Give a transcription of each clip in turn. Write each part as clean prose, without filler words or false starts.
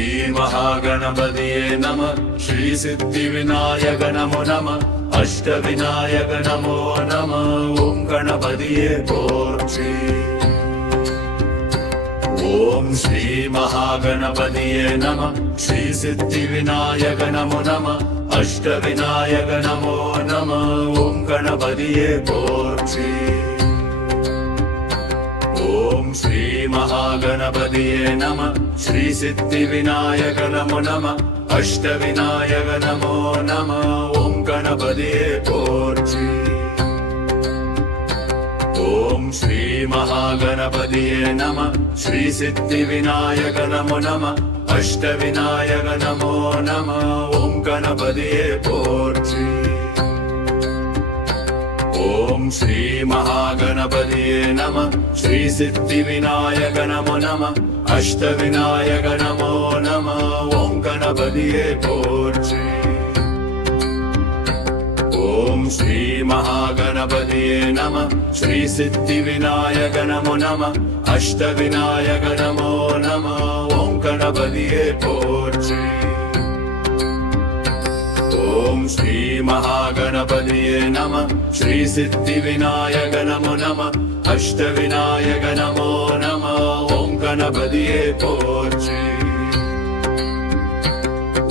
ಶ್ರೀ ಮಹಾಗಣಪತಿಯೇ ನಮಃ. ಶ್ರೀ ಸಿದ್ಧಿವಿನಾಯಕ ನಮೋ ನಮಃ. ಅಷ್ಟವಿನಾಯಕ ನಮೋ ನಮಃ. ಓಂ ಗಣಪತಿಯೇ ಪೋರ್ಚಿ. ಓಂ ಶ್ರೀ ಮಹಾಗಣಪತಿಯೇ ನಮಃ. ಶ್ರೀ ಸಿದ್ಧಿವಿನಾಯಕ ನಮೋ ನಮಃ. ಅಷ್ಟವಿನಾಯಕ ನಮೋ ನಮಃ. ಓಂ ಗಣಪತಿಯೇ ಪೋರ್ಚಿ. ಓಂ ಶ್ರೀ ಮಹಾಗಣಪತಿಯೇ ನಮಃ. ಶ್ರೀ ಸಿದ್ಧಿವಿನಾಯಕ ನಮೋ ನಮಃ. ಅಷ್ಟವಿನಾಯಕ ನಮೋ ನಮಃ. ಓಂ ಗಣಪತಿಯೇ ಪೋರ್ಚಿ. ಓಂ ಶ್ರೀ ಮಹಾಗಣಪತಿಯೇ ನಮಃ. ಶ್ರೀ ಸಿದ್ಧಿವಿನಾಯಕ ನಮೋ ನಮಃ. ಅಷ್ಟವಿನಾಯಕ ನಮೋ ನಮಃ. ಓಂ ಗಣಪತಿಯೇ ಪೋರ್ಚಿ. ಓಂ ಶ್ರೀ ಮಹಾಗಣಪತಿಯೇ ನಮಃ. ಶ್ರೀ ಸಿದ್ಧಿವಿನಾಯಕ ನಮೋ ನಮಃ. ಅಷ್ಟವಿನಾಯಕ ನಮೋ ನಮಃ. ಓಂ ಗಣಪತಿಯೇ ಪೋರ್ಚಿ. ಓಂ ಶ್ರೀ ಮಹಾಗಣಪತಿಯೇ ನಮಃ. ಶ್ರೀ ಸಿದ್ಧಿವಿನಾಯಕ ನಮೋ ನಮಃ. ಅಷ್ಟವಿನಾಯಕ ನಮೋ ನಮಃ. ಓಂ ಗಣಪತಿಯೇ ಪೋರ್ಚಿ. ಓಂ ಶ್ರೀ ಮಹಾಗಣಪತಿಯೇ ನಮಃ. ಶ್ರೀ ಸಿದ್ಧಿವಿನಾಯಕ ನಮೋ ನಮಃ. ಅಷ್ಟವಿನಾಯಕ ನಮೋ ನಮಃ. ಓಂ ಗಣಪತಿಯೇ ಪೋರ್ಚಿ.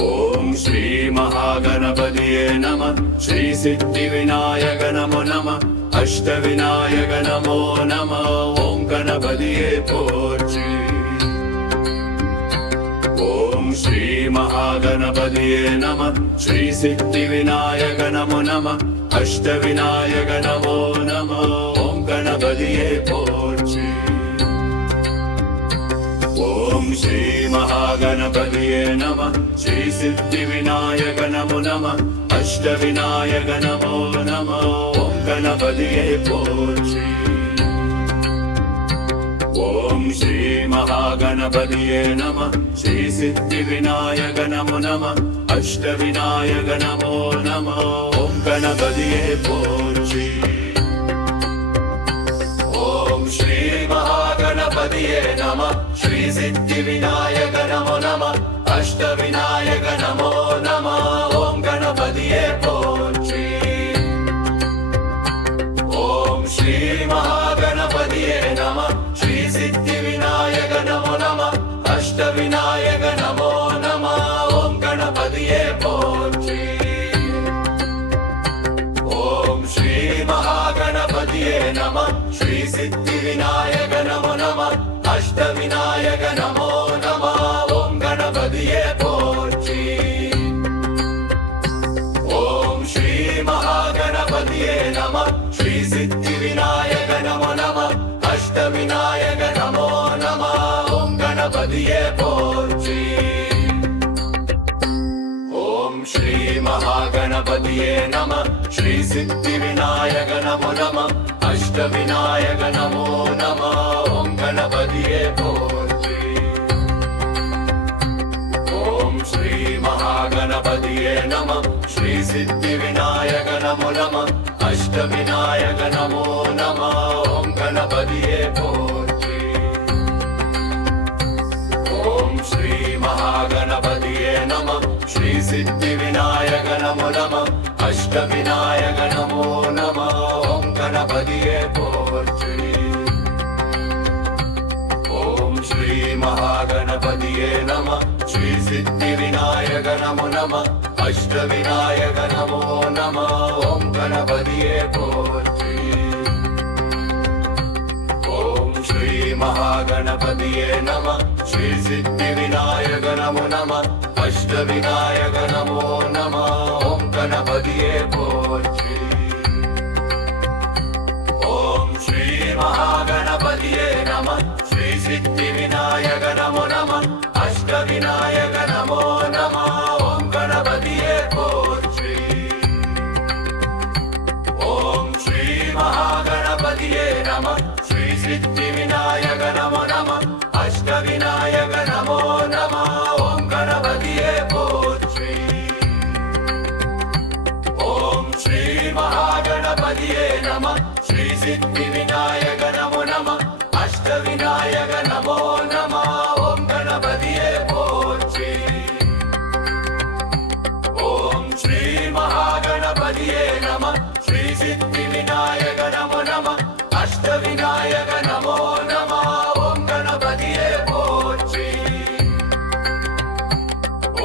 ಓಂ ಶ್ರೀ ಮಹಾಗಣಪತಿಯೇ ನಮಃ. ಶ್ರೀ ಸಿದ್ಧಿವಿನಾಯಕ ನಮೋ ನಮಃ. ಅಷ್ಟವಿನಾಯಕ ನಮೋ ನಮಃ. ಓಂ ಗಣಪತಿಯೇ ಪೋರ್ಚಿ. ಓಂ ಶ್ರೀ ಮಹಾಗಣಪತಿಯೇ ನಮಃ. ಶ್ರೀ ಸಿದ್ಧಿವಿನಾಯಕ ನಮೋ ನಮಃ. ಅಷ್ಟವಿನಾಯಕ ನಮೋ ನಮಃ. ಓಂ ಗಣಪತಿಯೇ ಪೋರ್ಚಿ. ಓಂ ಶ್ರೀ ಮಹಾಗಣಪತಿಯೇ ನಮಃ. ಶ್ರೀ ಸಿದ್ಧಿವಿನಾಯಕ ನಮೋ ನಮಃ. ಅಷ್ಟವಿನಾಯಕ ನಮೋ ನಮಃ. ಓಂ ಗಣಪತಿಯೇ ಪೋರ್ಚಿ. ಓಂ ಶ್ರೀ ಮಹಾಗಣಪತಿಯೇ ನಮಃ. ಶ್ರೀ ಸಿದ್ಧಿವಿನಾಯಕ ನಮೋ ನಮಃ. ಅಷ್ಟವಿನಾಯಕ ನಮೋ ನಮಃ. ಓಂ ಗಣಪತಿಯೇ ಪೋರ್ಚಿ. ಓಂ ಶ್ರೀ ಮಹಾಗಣಪತಿಯೇ ನಮಃ. ಶ್ರೀ ಸಿದ್ಧಿವಿನಾಯಕ ನಮೋ ನಮಃ. ಅಷ್ಟವಿನಾಯಕ ನಮೋ ನಮಃ. ಓಂ ಗಣಪತಿಯೇ ಪೋರ್ಚಿ. ಓಂ ಶ್ರೀ ಮಹಾಗಣಪತಿಯೇ ನಮಃ. ಶ್ರೀ ಸಿದ್ಧಿವಿನಾಯಕ ನಮೋ ನಮಃ. ಅಷ್ಟವಿನಾಯಕ ನಮೋ ನಮಃ. ಓಂ ಗಣಪತಿಯೇ ಪೋರ್ಚಿ. ಓಂ ಶ್ರೀ ಮಹಾಗಣಪತಿಯೇ ನಮಃ. ಶ್ರೀ ಸಿದ್ಧಿವಿನಾಯಕ ನಮೋ ನಮಃ. ಅಷ್ಟವಿನಾಯಕ ನಮೋ ನಮಃ. ಓಂ ಗಣಪತಿಯೇ ಪೋರ್ಚಿ. ಓಂ ಶ್ರೀ ಮಹಾಗಣಪತಿಯೇ ನಮಃ. ಶ್ರೀ ಸಿದ್ಧಿವಿನಾಯಕ ನಮೋ ನಮಃ. ಅಷ್ಟವಿನಾಯಕ ನಮೋ ನಮಃ. ಓಂ ಗಣಪತಿಯೇ ಪೋರ್ಚಿ. ಓಂ ಶ್ರೀ ಮಹಾಗಣಪತಿಯೇ ನಮಃ. ಶ್ರೀ ಸಿದ್ಧಿವಿನಾಯಕ ನಮೋ ನಮಃ. ಅಷ್ಟವಿನಾಯಕ ನಮೋ ನಮಃ. ಓಂ ಗಣಪತಿಯೇ ಪೋರ್ಚಿ. ಓಂ ಶ್ರೀ ಮಹಾಗಣಪತಿಯೇ ನಮಃ. ಶ್ರೀ ಸಿದ್ಧಿವಿನಾಯಕ ನಮೋ ನಮಃ. ಅಷ್ಟವಿನಾಯಕ ನಮೋ ನಮಃ. ಓಂ ಗಣಪತಿಯೇ ಪೋರ್ಚಿ. ಓಂ ಶ್ರೀ ಮಹಾಗಣಪತಿಯೇ ನಮಃ. ಶ್ರೀ ಸಿದ್ಧಿವಿನಾಯಕ ನಮೋ ನಮಃ. ಅಷ್ಟವಿನಾಯಕ ನಮೋ ನಮಃ. ಓಂ ಗಣಪತಿಯೇ ಪೋರ್ಚಿ. ಓಂ ಶ್ರೀ ಮಹಾಗಣಪತಿಯೇ ನಮಃ. ಶ್ರೀ ಸಿದ್ಧಿವಿನಾಯಕ ನಮೋ ನಮಃ. ಅಷ್ಟವಿನಾಯಕ ನಮೋ ನಮಃ. ಓಂ ಗಣಪತಿಯೇ ಪೋರ್ಚಿ. ಓಂ ಶ್ರೀ ಮಹಾಗಣಪತಿಯೇ ನಮಃ. ಶ್ರೀ ಸಿದ್ಧಿವಿನಾಯಕ ನಮೋ ನಮಃ. ಅಷ್ಟವಿನಾಯಕ ನಮೋ ನಮಃ. ಓಂ ಗಣಪತಿಯೇ ಪೋರ್ಚಿ. ಓಂ ಶ್ರೀ ಮಹಾಗಣಪತಿಯೇ ನಮಃ. ಶ್ರೀ ಸಿದ್ಧಿವಿನಾಯಕ ನಮೋ ನಮಃ. ಅಷ್ಟವಿನಾಯಕ ನಮೋ ನಮಃ. ಓಂ ಗಣಪತಿಯೇ ಪೋರ್ಚಿ. ಓಂ ಶ್ರೀ ಮಹಾಗಣಪತಿಯೇ ನಮಃ. ಶ್ರೀ ಸಿದ್ಧಿವಿನಾಯಕ ನಮೋ ನಮಃ. ಅಷ್ಟವಿನಾಯಕ ನಮೋ ನಮಃ. ಓಂ ಗಣಪತಿಯೇ ಪೋರ್ಚಿ. ಓಂ ಶ್ರೀ ಮಹಾಗಣಪತಿಯೇ ನಮಃ. ಶ್ರೀ ಸಿದ್ಧಿವಿನಾಯಕ ನಮೋ ನಮಃ. ಅಷ್ಟವಿನಾಯಕ ನಮೋ ನಮಃ. ಓಂ ಗಣಪತಿಯೇ ಪೋರ್ಚಿ. அஷ்டவிநாயக நமோ நம ஓம் கணபதியே போற்றி.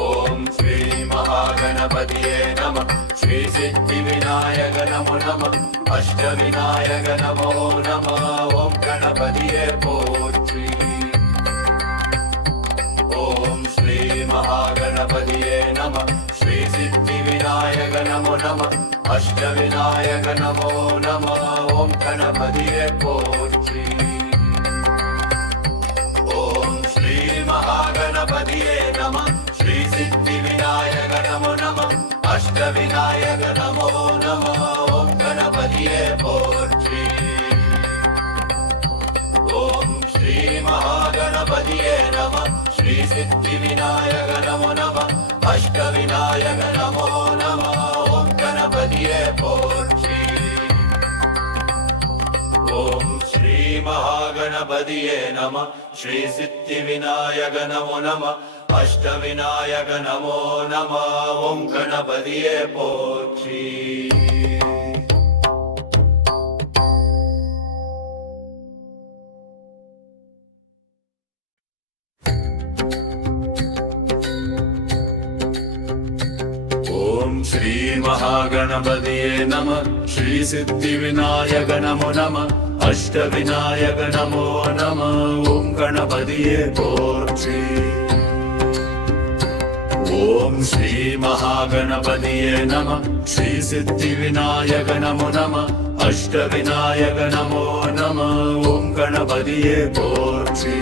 ஓம் ஸ்ரீ மகாகணபதியே நம ஸ்ரீ சித்தி விநாயக நமோ நம அஷ்டவிநாயக நமோ நம ஓம் கணபதியே போற்றி. ஓம் ஸ்ரீ மகாகணபதியே நம ஸ்ரீ சித்தி விநாயக நமோ நம அஷ்டவிநாயக நமோ நம ஓம் கணபதியே போற்றி. ஓம் ஸ்ரீ மகாகணபதியே நம ஸ்ரீ சித்தி விநாயக நமோ நம அஷ்டவிநாயக நமோ நம ஓம் கணபதியே போற்றி. ஓம் ஸ்ரீ மகாகணபதியே நம ஸ்ரீ சித்தி விநாயக நமோ நம அஷ்டவிநாயக நமோ நம ஓம் கணபதியே போற்றி. ஓம் ஸ்ரீ மகாகணபதியே நம ஸ்ரீ சித்தி விநாயக நமோ நம அஷ்டவிநாயக நமோ நம ஓம் கணபதியே போற்றி. ஓம் ஸ்ரீ மகாகணபதியே நம ஸ்ரீ சித்தி விநாயக நமோ நம அஷ்டவிநாயக நமோ நம ஓம் கணபதியே போற்றி. ஓம் ஸ்ரீ மகாகணபதியே நம ஸ்ரீ சித்தி விநாயக நமோ நம அஷ்டவிநாயக நமோ நம ஓம் கணபதியே போற்றி.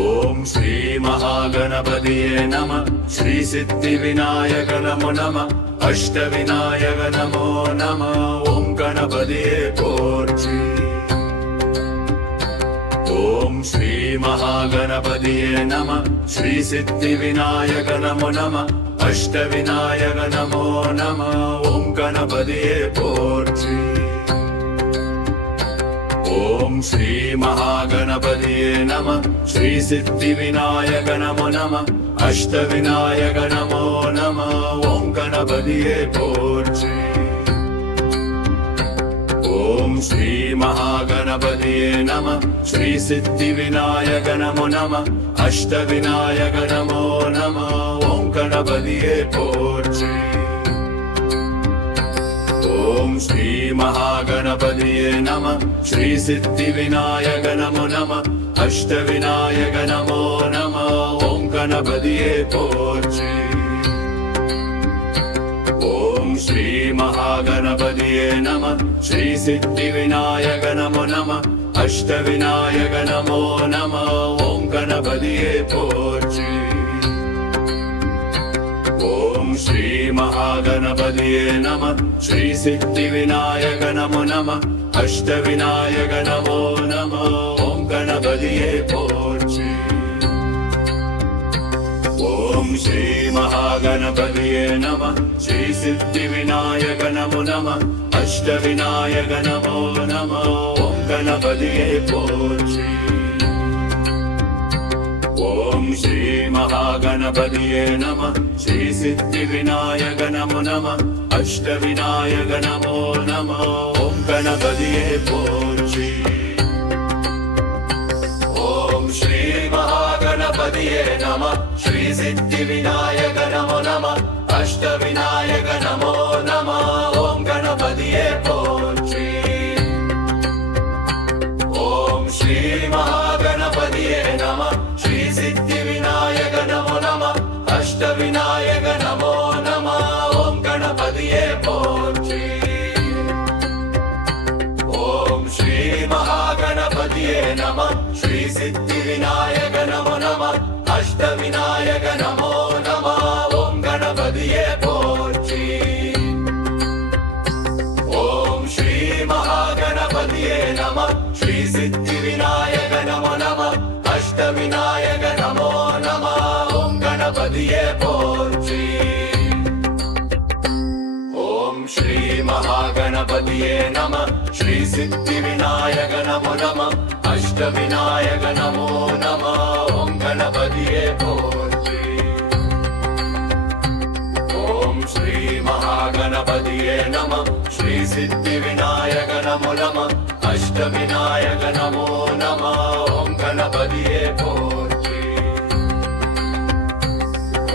ஓம் ஸ்ரீ மகாகணபதியே நம ஸ்ரீ சித்தி விநாயக நமோ நம அஷ்டவிநாயக நமோ நம ஓம் கணபதியே போற்றி. ஓம் ஸ்ரீ மகாகணபதியே நம ஸ்ரீ சித்தி விநாயக நமோ நம அஷ்டவிநாயக நமோ நம ஓம் கணபதியே போற்றி. ஓம் ஸ்ரீ மகாகணபதியே நம ஸ்ரீ சித்தி விநாயக நமோ நம அஷ்டவிநாயக நமோ நம ஓம் கணபதியே போற்றி. ஓம் ஸ்ரீ மகாகணபதியே நம ஸ்ரீ சித்தி விநாயக நமோ நம அஷ்டவிநாயக நமோ நம ஓம் கணபதியே போற்றி. ஓம் ஸ்ரீ மகாகணபதியே நம ஸ்ரீ சித்தி விநாயக நமோ நம அஷ்டவிநாயக நமோ நம ஓம் கணபதியே போற்றி. ஓம் ஸ்ரீ மகாகணபதியே நம ஸ்ரீ சித்தி விநாயக நமோ நம அஷ்டவிநாயக நமோ நம ஓம் கணபதியே போற்றி. ஓம் ஸ்ரீ மகாகணபதியே நம ஸ்ரீ சித்தி விநாயக நமோ நம அஷ்டவிநாயக நமோ நம ஓம் கணபதியே போற்றி. ஓம் ஸ்ரீ மகாகணபதியே நம ஸ்ரீ சித்தி விநாயக நமோ நம அஷ்டவிநாயக நமோ நம ஓம் கணபதியே போற்றி. ஓம் ஸ்ரீ மகாகணபதியே நம ஸ்ரீ சித்தி விநாயக நமோ நம அஷ்டவிநாயக நமோ நம ஓம் கணபதியே போற்றி. ஓம் ஸ்ரீ மகாகணபதியே நம ஸ்ரீ சித்தி விநாயக நமோ நம அஷ்டவிநாயக நமோ நம ஓம் கணபதியே போற்றி. ஓம் ஸ்ரீ மகாகணபதியே நம ஸ்ரீ சித்தி விநாயக நமோ நம அஷ்டவிநாயக நமோ நம ஓம் கணபதியே போற்றி. ஓம் ஸ்ரீ மகாகணபதியே நம ஸ்ரீ சித்தி விநாயக நமோ நம அஷ்டவிநாயக நமோ நம ஓம் கணபதியே போற்றி. ஓம் ஸ்ரீ மகாகணபதியே நம ஸ்ரீ சித்தி விநாயக நமோ நம அஷ்டவிநாயக நமோ நம ஓம் கணபதியே போற்றி. ஓம் ஸ்ரீ மகாகணபதியே நம ஸ்ரீ சித்தி விநாயக நமோ நம அஷ்டவிநாயக நமோ நம ஓம் கணபதியே போற்றி. ஓம் ஸ்ரீ மகாகணபதியே गणपतिये नमः श्री सिद्धिविनायक नमो नमः अष्टविनायक नमो नमः ओम गणपतिये पोற்றி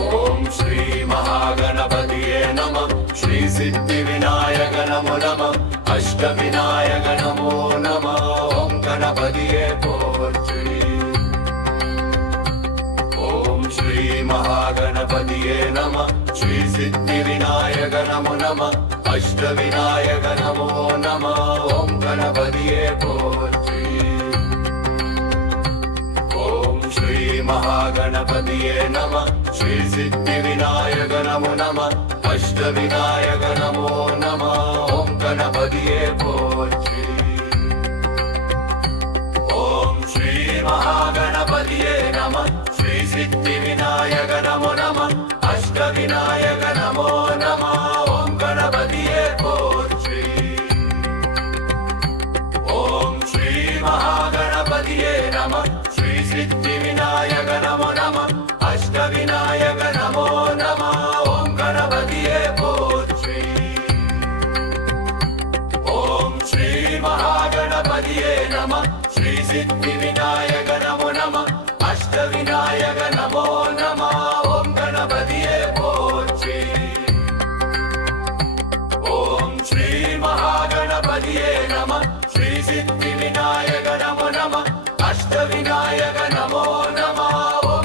ओम श्री महागणपतिये नमः श्री सिद्धिविनायक नमो नमः अष्टविनायक नमो नमः ओम गणपतिये पोற்றி ओम श्री महागणपतिये नमः श्री सिद्धिविनायक नमो नमः अष्टविनायक नमो नमः ओम गणपतिये पोற்றி ओम श्री महागणपतिये नमः श्री सिद्धिविनायक नमो नमः अष्टविनायक नमो नमः ओम गणपतिये पोற்றி ओम श्री महागणपतिये नमः श्री सिद्धिविनायक नमो नमः अष्टविनायक नमो नमः ओम गणपतिये पोற்றி ओम श्री महागणपतिये नमः श्री सिद्धिविनायक नमो नमः अष्टविनायक नमो नमः ओम गणपतिये पोற்றி ओम श्री महागणपतिये नमः श्री सिद्धिविनायक नमो नमः अष्टविनायक नमो नमः ओम गणपतिये पोற்றி ओम श्री महागणपतिये नमः श्री सिद्धिविनायक नमो नमः अष्टविनायक नमो नमः ओम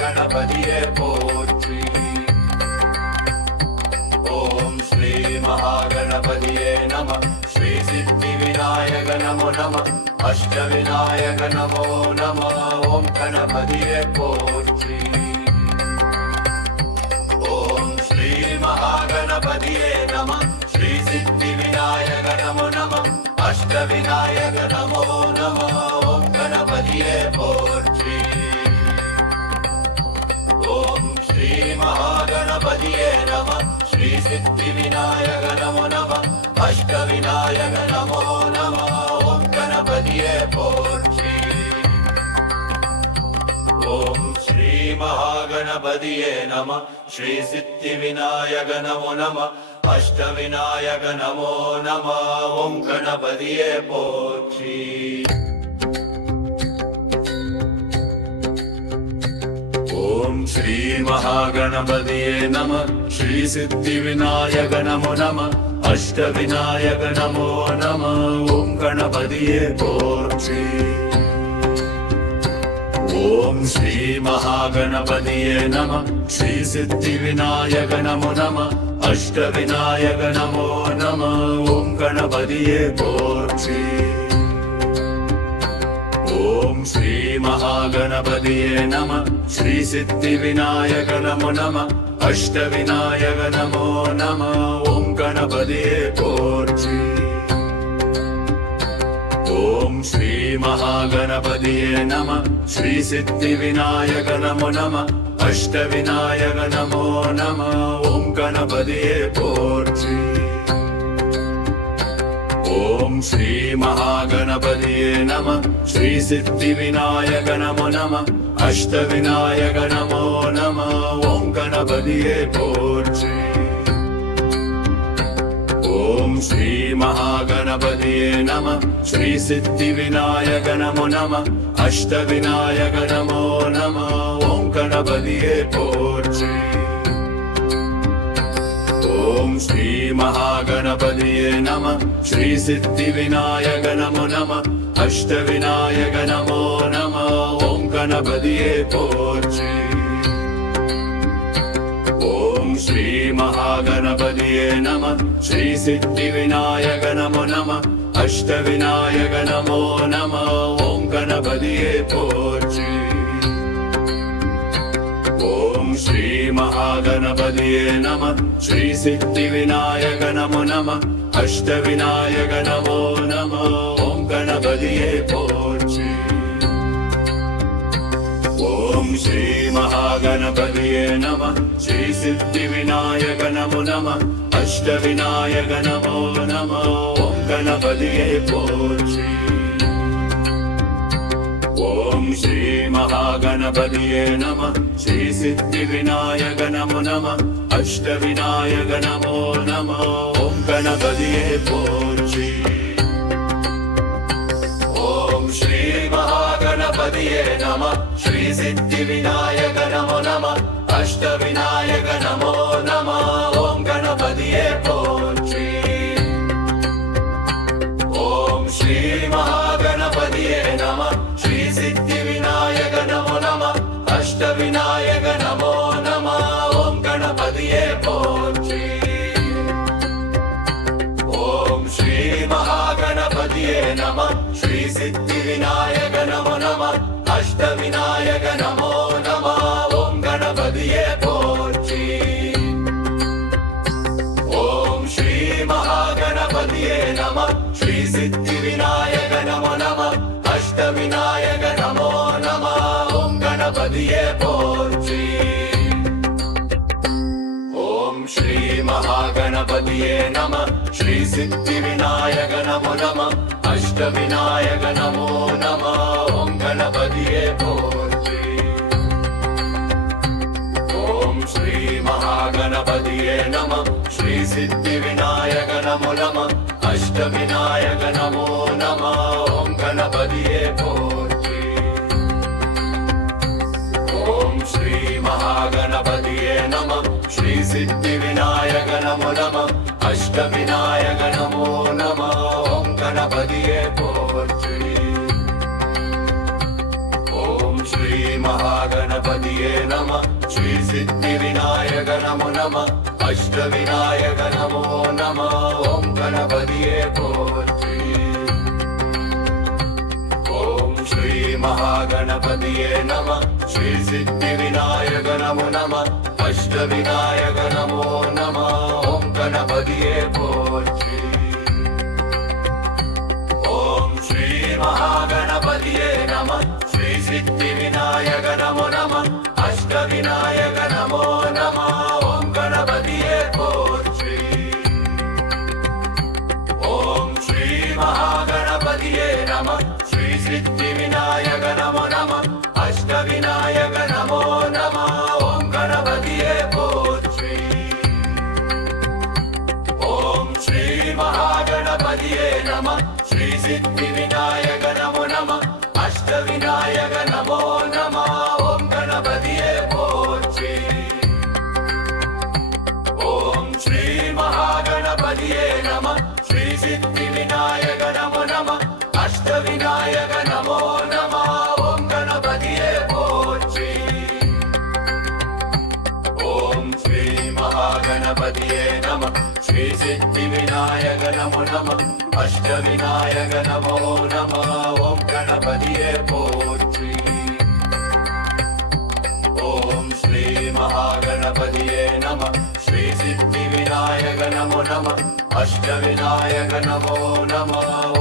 गणपतिये पोற்றி ओम श्री महागणपतिये नमः श्री सिद्धिविनायक नमो नमः अष्टविनायक नमो नमः ओम गणपतिये पोற்றி ओम श्री महागणपतिये नमः श्री सिद्धिविनायक नमो नमः अष्टविनायक नमो नमः ओम गणपतिये पोற்றி ओम श्री महागणपतिये नमः श्री सिद्धिविनायक नमो नमः अष्टविनायक नमो नमः ओम गणपतिये पोற்றி ओम श्री महागणपतिये नमः श्री सिद्धिविनायक नमो नमः अष्टविनायक नमो नमः ओम गणपतिये पोற்றி ओम श्री महागणपतिये नमः श्री सिद्धिविनायक नमो नमः अष्टविनायक नमो नमः ओम गणपतिये पोற்றி ओम श्री महागणपतिये नमः श्री सिद्धिविनायक नमो नमः अष्टविनायक नमो नमः ओम गणपतिये पोற்றி ओम श्री महागणपतिये नमः श्री सिद्धिविनायक नमो नमः अष्टविनायक नमो नमः ओम गणपतिये पोற்றி ओम श्री महागणपतिये नमः श्री सिद्धिविनायक नमो नमः अष्टविनायक नमो नमः ओम गणपतिये पोற்றி ओम श्री महागणपतिये नमः श्री सिद्धिविनायक नमो नमः अष्टविनायक नमो नमः ओम गणपतिये पोற்றி ओम श्री महागणपतिये नमः श्री सिद्धिविनायक नमो नमः अष्टविनायक नमो नमः ओम गणपतिये पोற்றி ओम श्री महागणपतिये नमः श्री सिद्धिविनायक नमो नमः अष्टविनायक नमो नमः ओम गणपतिये पोற்றி ओम श्री महागणपतिये नमः श्री सिद्धिविनायक नमो नमः अष्टविनायक नमो नमः ओम गणपतिये पोற்றி ओम श्री महागणपतिये नमः श्री सिद्धिविनायक नमो नमः अष्टविनायक नमो नमः ओम गणपतिये पोற்றி ओम श्री महागणपतिये नमः श्री सिद्धिविनायक नमो नमः अष्टविनायक नमो नमः ओम गणपतिये पोற்றி ओम श्री महागणपतिये नमः श्री सिद्धिविनायक नमो नमः अष्टविनायक नमो नमः ओम गणपतिये पोற்றி ஓம் ஸ்ரீ மகாகணபதியே நம ஸ்ரீ சித்தி விநாயக நமோ நம அஷ்ட விநாயக நமோ நம ஓம் கணபதியே போற்றி ஓம் ஸ்ரீ மகாகணபதியே நம ஸ்ரீ சித்தி விநாயக நமோ நம அஷ்ட விநாயக நமோ நம ஓம் கணபதியே போற்றி ஓம் ஸ்ரீ மகாகணபதியே நம ஸ்ரீ சித்தி விநாயக நமோ நம அஷ்ட விநாயக நமோ நம ஓம் கணபதியே போற்றி ஓம் ஸ்ரீ மகாகணபதியே நம ஸ்ரீ சித்தி விநாயக நமோ நம அஷ்ட விநாயக நமோ நம ஓம் கணபதியே போற்றி ஓம் ஸ்ரீ மகாகணபதியே நம ஸ்ரீ சித்தி விநாயக நமோ நம அஷ்ட விநாயக நமோ நம ஓம் கணபதியே போற்றி ஓம் ஸ்ரீ மகாகணபதியே நம ஸ்ரீ சித்தி விநாயக நமோ நம அஷ்ட விநாயக நமோ நம ஓம் கணபதியே போற்றி ஓம் ஸ்ரீ மகாகணபதியே நம ஸ்ரீ சித்தி விநாயக நமோ நம அஷ்ட விநாயக நமோ நம ஓம் கணபதியே போற்றி ஓம் ஸ்ரீ மகாகணபதியே நம ஸ்ரீ சித்தி விநாயக நமோ நம அஷ்ட விநாயக நமோ நம ஓம் கணபதியே போற்றி ஓம் ஸ்ரீ மகாகணபதியே நம ஸ்ரீ சித்தி விநாயக நமோ நம அஷ்ட விநாயக நமோ நம ஓம் கணபதியே போற்றி ஓம் ஸ்ரீ மகாகணபதியே நம ஸ்ரீ சித்தி விநாயக நமோ நம அஷ்ட விநாயக நமோ நம ஓம் கணபதியே போற்றி ஓம் ஸ்ரீ மகாகணபதியே நம ஸ்ரீ சித்தி விநாயக நமோ நம அஷ்ட விநாயக நமோ நம ஓம் கணபதியே போற்றி ஓம் ஸ்ரீ மகாகணபதியே நம ஸ்ரீ சித்தி விநாயக நமோ நம அஷ்ட விநாயக நமோ நம ஓம் கணபதியே போற்றி ஓம் ஸ்ரீ மகாகணபதியே நம ஸ்ரீ சித்தி விநாயக நமோ நம அஷ்ட விநாயக நமோ நம ஓம் கணபதியே போற்றி ஓம் ஸ்ரீ மகாகணபதியே நம ஸ்ரீ சித்தி விநாயக நமோ நம அஷ்ட விநாயக நமோ நம ஓம் கணபதியே போற்றி ஓம் ஸ்ரீ மகாகணபதியே நம ஸ்ரீ சித்தி விநாயக நமோ நம அஷ்ட விநாயக நமோ நம ஓம் கணபதியே போற்றி ஓம் ஸ்ரீ மகாகணபதியே நம ஸ்ரீ சித்தி விநாயக நமோ நம அஷ்ட விநாயக நமோ நம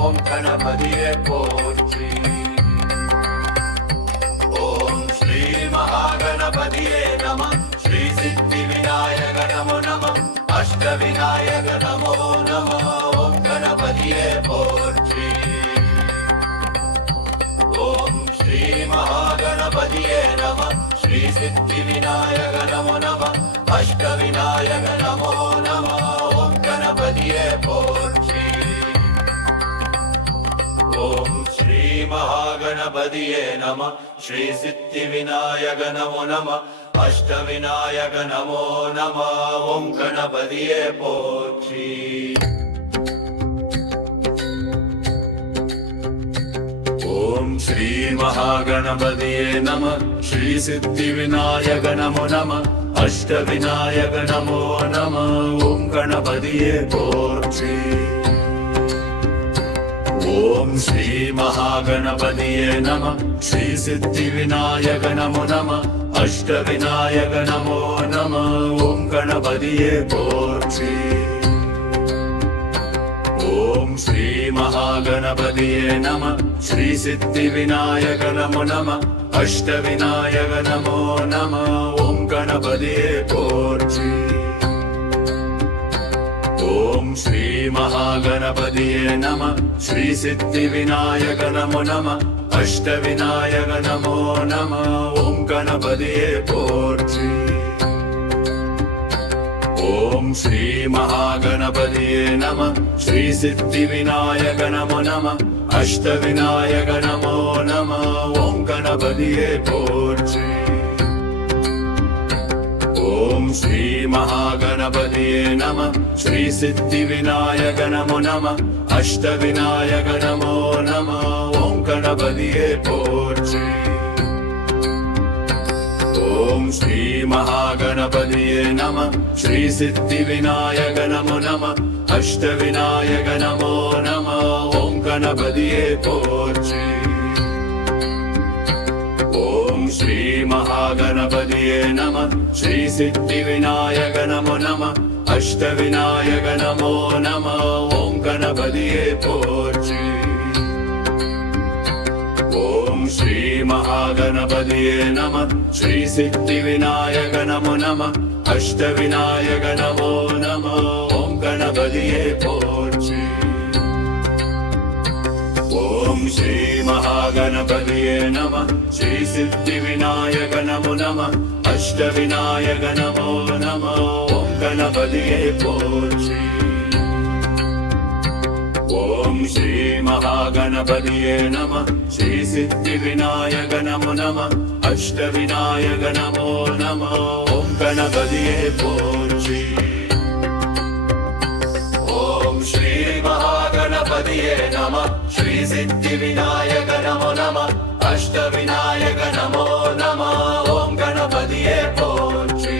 ஓம் கணபதியே போற்றி ஓம் ஸ்ரீ மகாகணபதியே நம ஸ்ரீ சித்தி விநாயக நமோ நம அஷ்ட விநாயக நமோ நம ஓம் கணபதியே போற்றி ஓம் ஸ்ரீ மகாகணபதியே நம ஸ்ரீ சித்தி விநாயக நமோ நம அஷ்ட விநாயக நமோ நம ஓம் கணபதியே போற்றி ஓம் ஸ்ரீ மகாகணபதியே நம ஸ்ரீ சித்தி விநாயக நமோ நம அஷ்ட விநாயக நமோ நம ஓம் கணபதியே போற்றி ஓம் ஸ்ரீ மகாகணபதியே நம ஸ்ரீ சித்தி விநாயக நமோ நம அஷ்ட விநாயக நமோ நம ஓம் கணபதியே போற்றி ஓம் ஸ்ரீ மகாகணபதியே நம ஸ்ரீ சித்தி விநாயக நமோ நம அஷ்ட விநாயக நமோ நம ஓம் கணபதியே போற்றி ஓம் ஸ்ரீ மகாகணபதியே நம ஸ்ரீ சித்தி விநாயக நமோ நம அஷ்ட விநாயக நமோ நம ஓம் கணபதியே போற்றி ఓం శ్రీ మహాగణపతియే నమః శ్రీ సిద్ధి వినాయక నమో నమః అష్ట వినాయక నమో నమః ఓం గణపతియే పోற்றி ఓం శ్రీ మహాగణపతియే నమః శ్రీ సిద్ధి వినాయక నమో నమః అష్ట వినాయక నమో నమః ఓం గణపతియే పోற்றி ఓం శ్రీ మహాగణపతియే నమః శ్రీ సిద్ధి వినాయక నమో నమః అష్ట వినాయక నమో నమః ఓం గణపతియే పోற்றி ఓం శ్రీ మహాగణపతియే నమః శ్రీ సిద్ధి వినాయక నమో నమః అష్ట వినాయక నమో నమః ఓం గణపతియే పోற்றி ఓం శ్రీ మహాగణపతియే నమః శ్రీ సిద్ధి వినాయక నమో నమః అష్ట వినాయక నమో నమః ఓం గణపతియే పోற்றி ఓం శ్రీ మహాగణపతియే నమః శ్రీ సిద్ధి వినాయక నమో నమః అష్ట వినాయక నమో నమః ఓం గణపతియే పోற்றி ఓం శ్రీ మహాగణపతియే నమః శ్రీ సిద్ధి వినాయక నమో నమః అష్ట వినాయక నమో నమః ఓం గణపతియే పోற்றி ఓం శ్రీ మహాగణపతియే నమః శ్రీ సిద్ధి వినాయక నమో నమః అష్ట వినాయక నమో నమః ఓం గణపతియే పోற்றி ఓం శ్రీ మహాగణపతియే నమః శ్రీ సిద్ధి వినాయక నమో నమః అష్ట వినాయక నమో నమః ఓం గణపతియే పోற்றி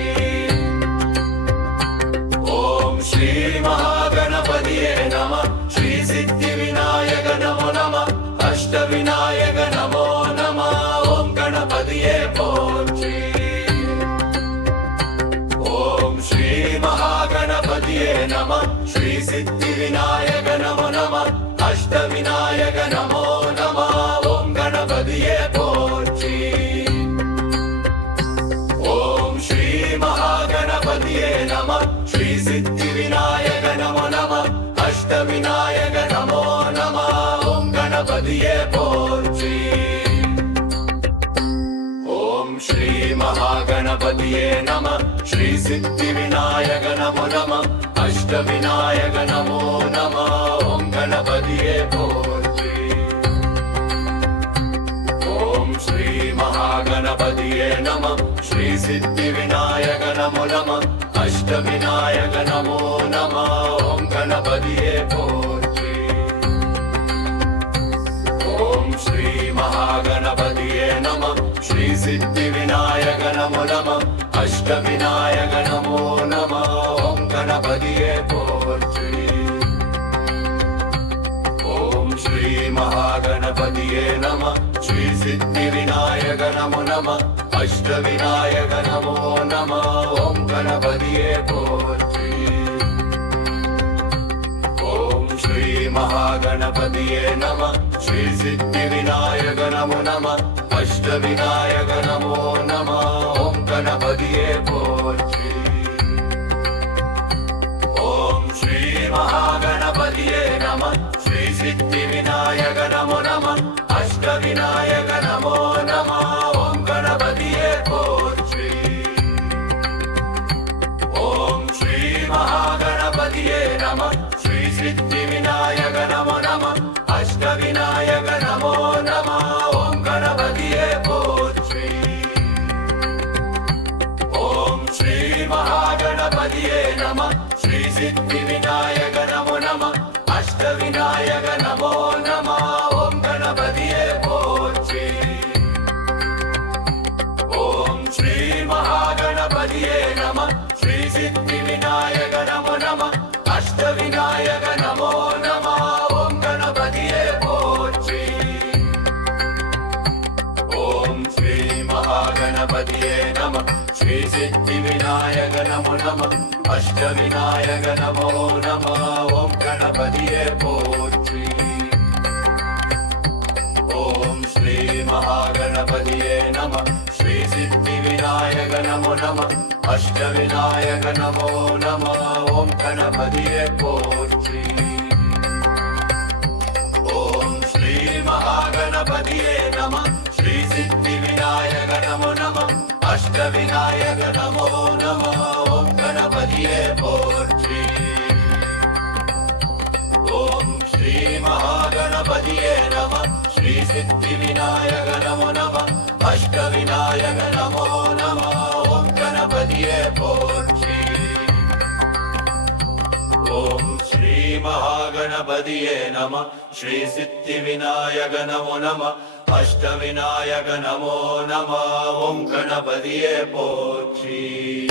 ఓం శ్రీ మహాగణపతియే నమః శ్రీ సిద్ధి వినాయక నమో నమః అష్ట వినాయక నమో నమః ఓం గణపతియే పోற்றி ఓం శ్రీ మహాగణపతియే నమః శ్రీ సిద్ధి వినాయక నమో నమః అష్ట వినాయక నమో నమః ఓం గణపతియే పోற்றி ఓం శ్రీ మహాగణపతియే నమః శ్రీ సిద్ధి వినాయక నమో నమః అష్ట వినాయక నమో నమః ఓం గణపతియే పోற்றி ఓం శ్రీ మహాగణపతియే నమః శ్రీ సిద్ధి వినాయక నమో నమః అష్ట వినాయక నమో నమః ఓం గణపతియే పోற்றி ఓం శ్రీ మహాగణపతియే నమః శ్రీ సిద్ధి వినాయక నమో నమః అష్ట వినాయక నమో నమః ఓం గణపతియే పోற்றி ఓం శ్రీ మహాగణపతియే నమః శ్రీ సిద్ధి వినాయక నమో నమః అష్ట వినాయక నమో నమః ఓం గణపతియే పోற்றி ఓం శ్రీ మహాగణపతియే నమః శ్రీ సిద్ధి వినాయక నమో నమః అష్ట వినాయక నమో నమః ఓం గణపతియే పోற்றி ఓం శ్రీ మహాగణపతియే నమః శ్రీ సిద్ధి వినాయక నమో నమః అష్ట వినాయక నమో నమః ఓం గణపతియే పోற்றி ఓం శ్రీ మహాగణపతియే నమః శ్రీ సిద్ధి వినాయక నమో నమః అష్ట వినాయక నమో నమః ఓం గణపతియే పోற்றி ఓం శ్రీ మహాగణపతియే నమః శ్రీ సిద్ధి వినాయక నమో నమః అష్ట వినాయక నమో నమః ఓం గణపతియే పోற்றி ఓం శ్రీ మహాగణపతియే నమః శ్రీ సిద్ధి వినాయక నమో నమః అష్ట వినాయక నమో నమః ఓం గణపతియే పోற்றி ఓం శ్రీ మహాగణపతియే నమః శ్రీ సిద్ధి వినాయక నమో నమః అష్ట వినాయక నమో నమః ఓం గణపతియే పోற்றி ఓం శ్రీ మహాగణపతియే నమః శ్రీ సిద్ధి వినాయక నమో నమః అష్ట వినాయక నమో నమః ఓం గణపతియే పోற்றி ఓం శ్రీ మహాగణపతియే నమః శ్రీ సిద్ధి వినాయక नमो नमः अष्टविनायक नमो नमः ओम गणपतिये पोற்றி ओम श्री महागणपतिये नमः श्री सिद्धि विनायक नमो नमः अष्टविनायक नमो नमः ओम गणपतिये पोற்றி ओम श्री महागणपतिये नमः श्री सिद्धि विनायक नमो नमः अष्टविनायक नमो नमः ओम गणपतिये पोற்றி ओम श्री महागणपतिये नमः श्री सिद्धि विनायक नमो नमः अष्टविनायक नमो नमः ओम गणपतिये पोற்றி